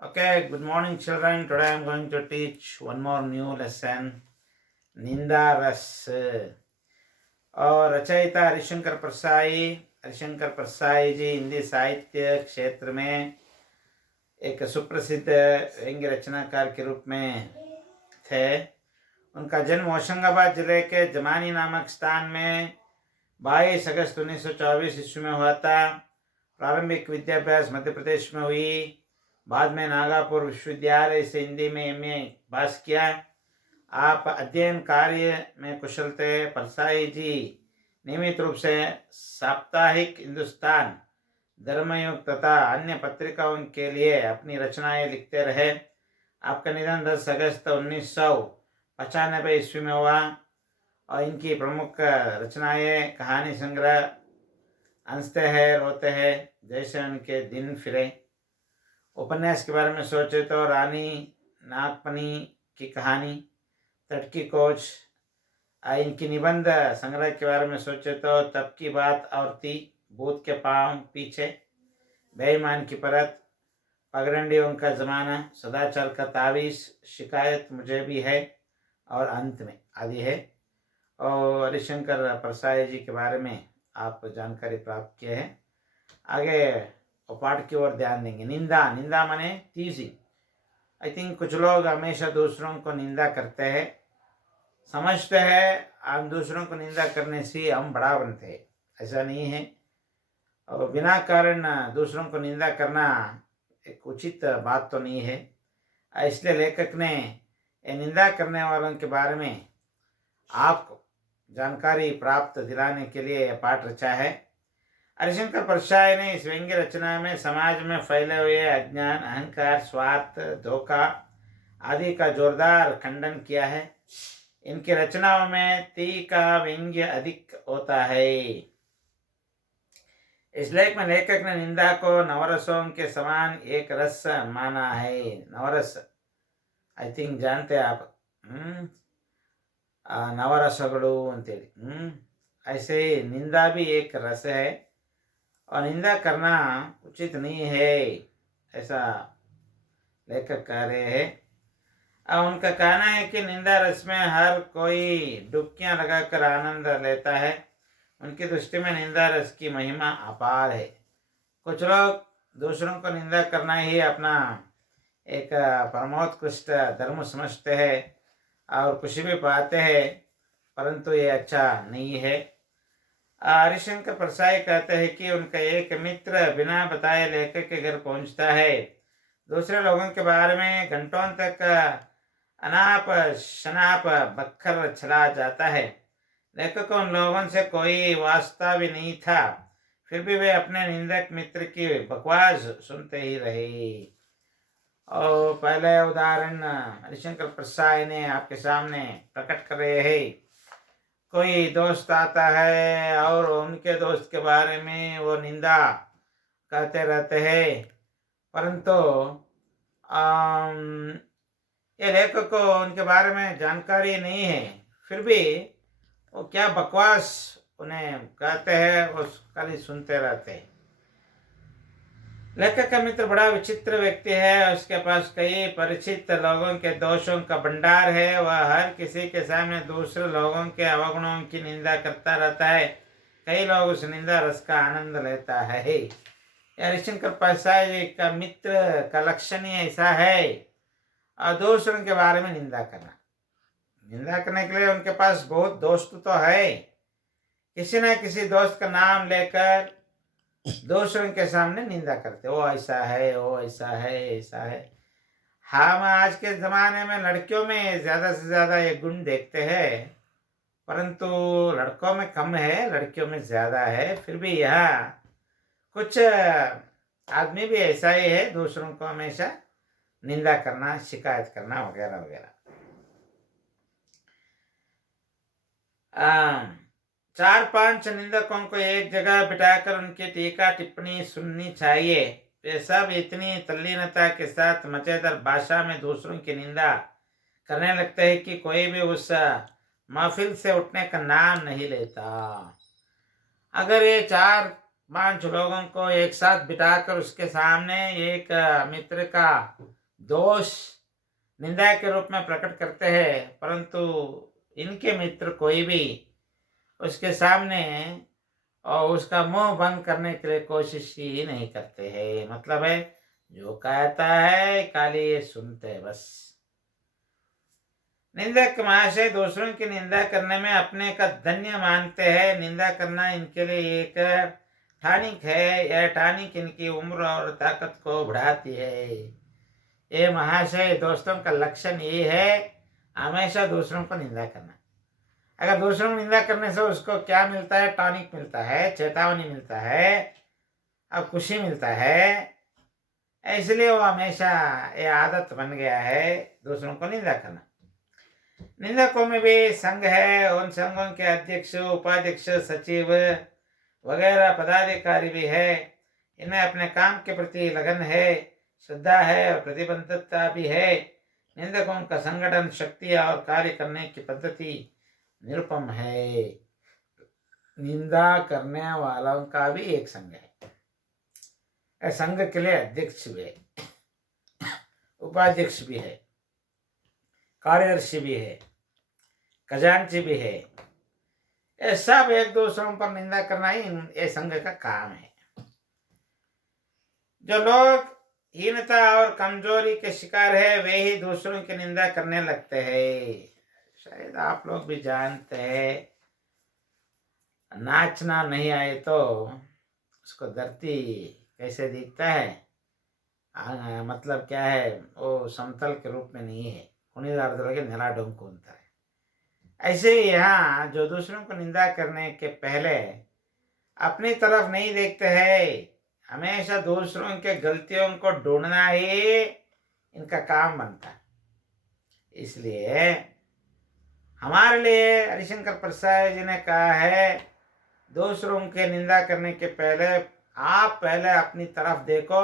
Okay, good morning, children. Today I am going to teach one more new lesson, Ninda Ras. और रचयिता हरिशंकर परसाई जी हिंदी साहित्य क्षेत्र में एक सुप्रसिद्ध व्यंग्य रचनाकार के रूप में थे। उनका जन्म होशंगाबाद जिले के जमानी नामक स्थान में 22 अगस्त 1924 ईस्वी में हुआ था। प्रारंभिक विद्याभ्यास मध्य प्रदेश में हुई। बाद में नागपुर विश्वविद्यालय से हिंदी में एमए पास किया। आप अध्ययन कार्य में कुशल थे। परसाई जी नियमित रूप से साप्ताहिक हिंदुस्तान, धर्मयुग तथा अन्य पत्रिकाओं के लिए अपनी रचनाएं लिखते रहे। आपका निधन 10 अगस्त 1995 ईस्वी में हुआ और इनकी प्रमुख रचनाएं कहानी संग्रह हंसते हैं रोते हैं, जैसे उनके दिन फिरे। उपन्यास के बारे में सोचे तो रानी नागपनी की कहानी, तटकी कोच। इनकी निबंध संग्रह के बारे में सोचे तो तब की बात और थी, भूत के पांव पीछे, बेईमान की परत, पगडंडियों का जमाना, सदाचार का तावीज, शिकायत मुझे भी है और अंत में आदि है। और हरिशंकर परसाई जी के बारे में आप जानकारी प्राप्त किए हैं। आगे पाठ की ओर ध्यान देंगे। निंदा माने टीजिंग। आई थिंक कुछ लोग हमेशा दूसरों को निंदा करते हैं, समझते हैं हम दूसरों को निंदा करने से हम बड़ा बनते हैं। ऐसा नहीं है। और बिना कारण दूसरों को निंदा करना एक उचित बात तो नहीं है। इसलिए लेखक ने निंदा करने वालों के बारे में आपको जानकारी प्राप्त दिलाने के लिए पाठ रचा है। हरिशंकर परसाई ने इस व्यंग्य रचना में समाज में फैले हुए अज्ञान, अहंकार, स्वार्थ, धोखा आदि का जोरदार खंडन किया है। इनकी रचनाओं में तीखा व्यंग्य अधिक होता है। इस लेख में लेखक ने निंदा को नवरसों के समान एक रस माना है। नवरस आई थिंक जानते हैं आप, नवरसगड़ू अंतेली। ऐसे निंदा भी एक रस है और निंदा करना उचित नहीं है, ऐसा लेखक कह रहे हैं। उनका कहना है कि निंदा रस में हर कोई डुबकियां लगाकर आनंद लेता है। उनकी दृष्टि में निंदा रस की महिमा अपार है। कुछ लोग दूसरों को निंदा करना ही अपना एक परमोत्कृष्ट धर्म समझते हैं और खुशी भी पाते हैं, परंतु ये अच्छा नहीं है। हरिशंकर परसाई कहते हैं कि उनका एक मित्र बिना बताए लेखक के घर पहुंचता है, दूसरे लोगों के बारे में घंटों तक अनाप शनाप बक्खर चला जाता है। लेखक को उन लोगों से कोई वास्ता भी नहीं था, फिर भी वे अपने निंदक मित्र की बकवास सुनते ही रहे। और पहले उदाहरण हरिशंकर परसाई ने आपके सामने प्रकट कर रहे हैं। कोई दोस्त आता है और उनके दोस्त के बारे में वो निंदा कहते रहते हैं, परंतु ये लेखक को उनके बारे में जानकारी नहीं है, फिर भी वो क्या बकवास उन्हें कहते हैं, वो खाली सुनते रहते हैं। लेखक का मित्र बड़ा विचित्र व्यक्ति है। उसके पास कई परिचित लोगों के दोषों का भंडार है। वह हर किसी के सामने दूसरे लोगों के अवगुणों की निंदा करता रहता है। कई लोग उस निंदा रस का आनंद लेता है। हरिशंकर परसाई का मित्र का लक्षण ही ऐसा है, और दूसरों के बारे में निंदा करने के लिए उनके पास बहुत दोस्त तो है। किसी न किसी दोस्त का नाम लेकर दूसरों के सामने निंदा करते, वो ऐसा है, वो ऐसा है, ऐसा है। हम आज के जमाने में लड़कियों में ज्यादा से ज्यादा ये गुण देखते हैं, परंतु लड़कों में कम है, लड़कियों में ज्यादा है। फिर भी यहाँ कुछ आदमी भी ऐसा ही है, दूसरों को हमेशा निंदा करना, शिकायत करना वगैरह वगैरह। 4-5 निंदकों को एक जगह बिठाकर उनकी टीका टिप्पणी सुननी चाहिए। वे सब इतनी तल्लीनता के साथ मजेदार भाषा में दूसरों की निंदा करने लगते हैं कि कोई भी उस महफिल से उठने का नाम नहीं लेता। अगर ये 4-5 लोगों को एक साथ बिठाकर उसके सामने एक मित्र का दोष निंदा के रूप में प्रकट करते हैं, परंतु इनके मित्र कोई भी उसके सामने और उसका मुंह बंद करने के लिए कोशिश ही नहीं करते हैं। मतलब है जो कहता है खाली ये सुनते हैं बस। निंदक महाशय दूसरों की निंदा करने में अपने का धन्य मानते हैं। निंदा करना इनके लिए एक ठानिक है। यह ठानिक इनकी उम्र और ताकत को बढ़ाती है। ये महाशय दोस्तों का लक्षण ये है, हमेशा दूसरों को निंदा करना। अगर दूसरों को निंदा करने से उसको क्या मिलता है? टॉनिक मिलता है, चेतावनी मिलता है और खुशी मिलता है। इसलिए वो हमेशा ये आदत बन गया है दूसरों को निंदा करना। निंदकों में भी संघ है। उन संघों के अध्यक्ष, उपाध्यक्ष, सचिव वगैरह पदाधिकारी भी है। इनमें अपने काम के प्रति लगन है, श्रद्धा है और प्रतिबद्धता भी है। निंदकों का संगठन, शक्ति और कार्य करने की पद्धति निरुपम है। निंदा करने वालों का भी एक संघ है। संघ के लिए अध्यक्ष भी है, उपाध्यक्ष भी है, कार्यदर्शी भी है, खजांची भी है। ये सब एक दूसरों पर निंदा करना ही ये संघ का काम है। जो लोग हीनता और कमजोरी के शिकार है वे ही दूसरों की निंदा करने लगते हैं। शायद आप लोग भी जानते हैं, नाचना नहीं आए तो उसको धरती कैसे दिखता है? मतलब क्या है, वो समतल के रूप में नहीं है, कुणिदारदೊಳಗೆ ನೆಲ ಡೊಂಕು ಅಂತಾರೆ। ऐसे ही यहाँ जो दूसरों को निंदा करने के पहले अपनी तरफ नहीं देखते हैं, हमेशा दूसरों के गलतियों को ढूंढना ही इनका काम बनता है। इसलिए हमारे लिए हरिशंकर प्रसाद जी ने कहा है, दूसरों के निंदा करने के पहले आप पहले अपनी तरफ देखो,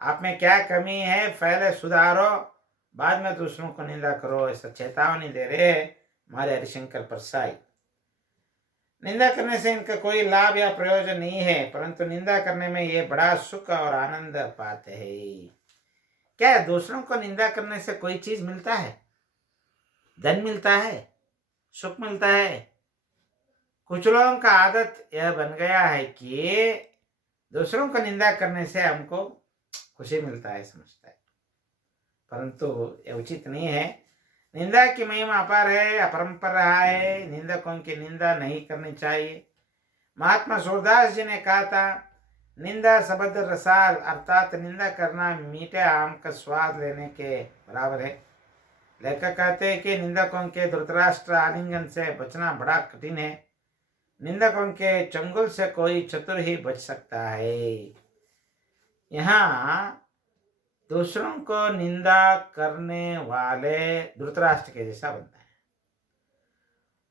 आप में क्या कमी है पहले सुधारो, बाद में दूसरों को निंदा करो। ऐसा चेतावनी दे रहे हमारे हरिशंकर प्रसाद। निंदा करने से इनका कोई लाभ या प्रयोजन नहीं है, परंतु निंदा करने में ये बड़ा सुख और आनंद पाते हैं। क्या दूसरों को निंदा करने से कोई चीज मिलता है? धन मिलता है, सुख मिलता है? कुछ लोगों का आदत यह बन गया है कि दूसरों को निंदा करने से हमको खुशी मिलता है, समझता है, परंतु यह उचित नहीं है। निंदा की महिमा अपार है, अपरंपर रहा है। निंदकों की निंदा नहीं करनी चाहिए। महात्मा सूरदास जी ने कहा था, निंदा शब्द रसाल, अर्थात निंदा करना मीठे आम का स्वाद लेने के बराबर है। लेखक कहते हैं कि निंदकों के धृतराष्ट्र आलिंगन से बचना बड़ा कठिन है। निंदकों के चंगुल से कोई चतुर ही बच सकता है। यहाँ दूसरों को निंदा करने वाले धृतराष्ट्र के जैसा बनता है।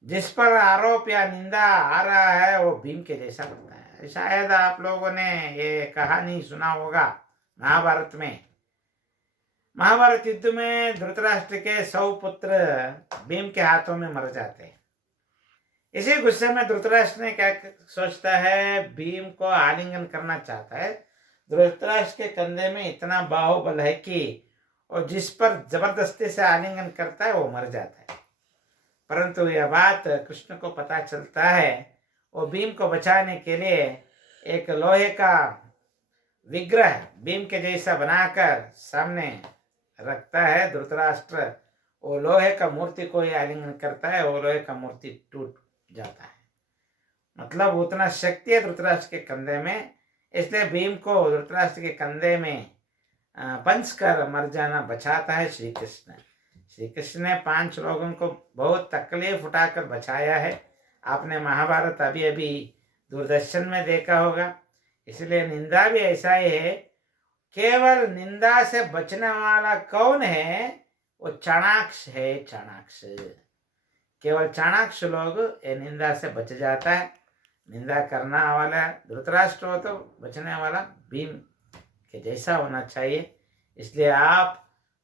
जिस पर आरोप या निंदा आ रहा है वो भीम के जैसा बनता है। शायद आप लोगों ने ये कहानी सुना होगा महाभारत में। महाभारत युद्ध में धृतराष्ट्र के 100 पुत्र भीम के हाथों में मर जाते हैं। इसी गुस्से में धृतराष्ट्र ने क्या सोचता है, भीम को आलिंगन करना चाहता है। धृतराष्ट्र के कंधे में इतना बाहुबल है कि और जिस पर जबरदस्ती से आलिंगन करता है वो मर जाता है। परंतु यह बात कृष्ण को पता चलता है। वो भीम को बचाने के लिए एक लोहे का विग्रह भीम के जैसा बनाकर सामने रखता है। धृतराष्ट्र वो लोहे का मूर्ति को ही आलिंगन करता है, वो लोहे का मूर्ति टूट जाता है। मतलब उतना शक्ति है धृतराष्ट्र के कंधे में, इसलिए भीम को धृतराष्ट्र के कंधे में पंच कर मर जाना बचाता है श्री कृष्ण। श्री कृष्ण ने 5 लोगों को बहुत तकलीफ उठाकर बचाया है। आपने महाभारत अभी अभी दूरदर्शन में देखा होगा। इसलिए निंदा भी ऐसा ही है। केवल निंदा से बचने वाला कौन है? वो चाणाक्ष है। चाणाक्ष, केवल चाणाक्ष लोग ये निंदा से बच जाता है। निंदा करना वाला धृतराष्ट्र हो तो बचने वाला भीम के जैसा होना चाहिए। इसलिए आप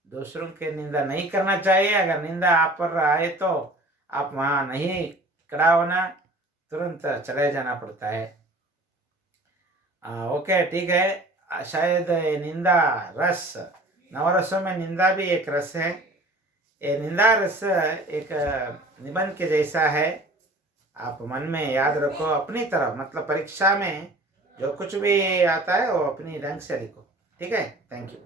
दूसरों की निंदा नहीं करना चाहिए। अगर निंदा आप पर आए तो आप वहाँ नहीं खड़ा होना, तुरंत चले जाना पड़ता है। ओके, ठीक है। शायद निंदा रस नवरसों में निंदा भी एक रस है। ये निंदा रस एक निबंध के जैसा है। आप मन में याद रखो, अपनी तरफ, मतलब परीक्षा में जो कुछ भी आता है वो अपनी ढंग से लिखो। ठीक है, थैंक यू।